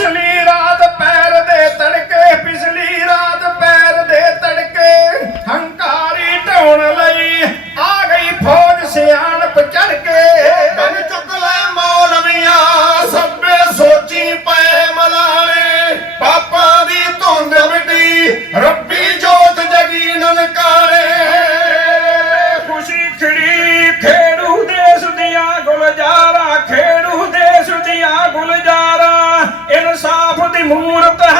ਪਿਛਲੀ ਰਾਤ ਪੈਰ ਦੇ ਤੜਕੇ ਪਿਛਲੀ ਰਾਤ ਪੈਰ ਦੇ ਤੜਕੇ ਹੰਕਾਰੀ ਢੋਣ ਲਈ ਆ ਗਈ ਫੌਜ ਸਿਆਣਪ ਚੜ ਕੇ। ਕੰਨ ਚੁੱਕ ਲੈ ਮੌਲਵੀਆਂ ਸਭੇ ਸੋਚੀ ਪਏ ਮਲਾਰੇ ਪਾਪਾ ਦੀ ਧੁੰਦ ਮਿਟੀ ਰੱਬੀ ਜੋਤ ਜਗੀ ਨਨਕਾਰੇ ਖੁਸ਼ੀ ਖਿੜੀ ਖੇੜੂ ਦੇਸ ਦੀਆਂ ਗੁਲਜ਼ਾਰਾ ਖੇੜ ಮೂರತಃ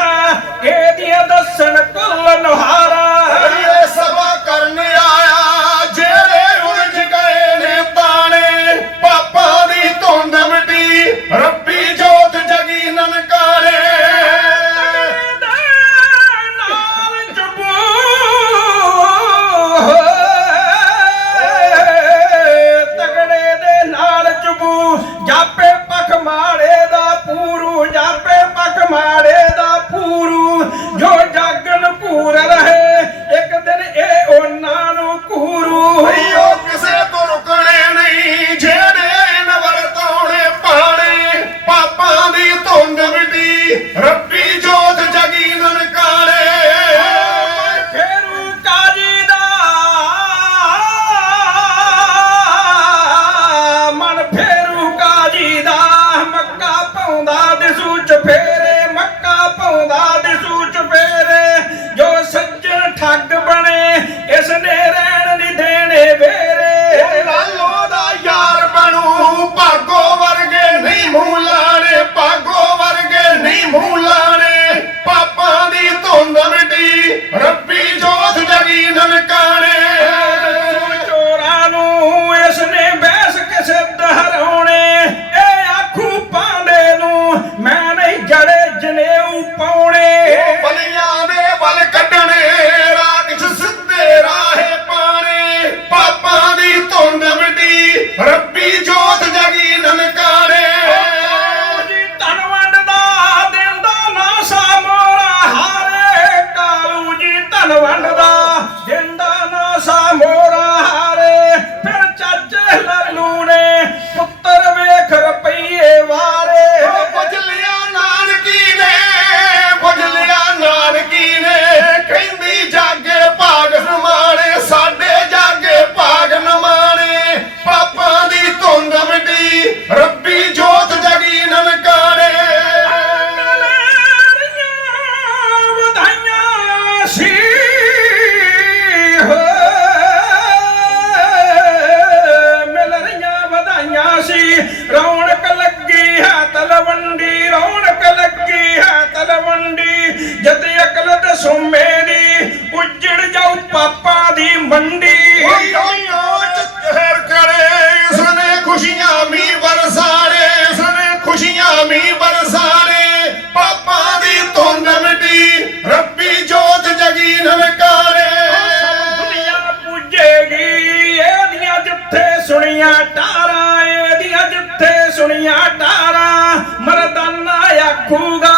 ਸੁਣੀਆਂ ਡਾਰਾ ਮਰਦਾਨਾ ਆਖੂਗਾ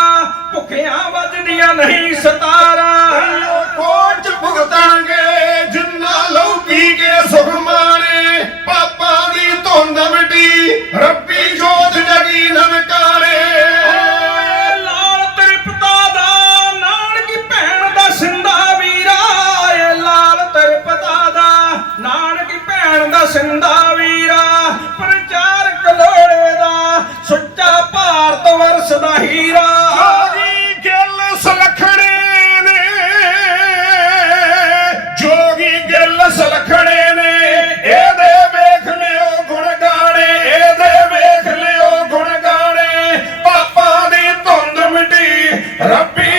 ਭੁੱਖਿਆਂ ਵੱਜਦੀਆਂ ਨਹੀਂ ਸਤਾਰਾ। ਦਾ ਹੀਰਾ। ਜੋਗੀ ਗਿੱਲ ਸਲਖੜੇ ਨੇ। ਜੋਗੀ ਗਿੱਲ ਸਲਖੜੇ ਨੇ। ਇਹਦੇ ਵੇਖ ਲਿਓ ਗੁਣ ਗਾਣੇ ਇਹਦੇ ਵੇਖ ਲਿਓ ਗੁਣ ਗਾਣੇ ਪਾਪਾ ਦੀ ਧੁੰਦ ਮਿਟੀ, ਰੱਬੀ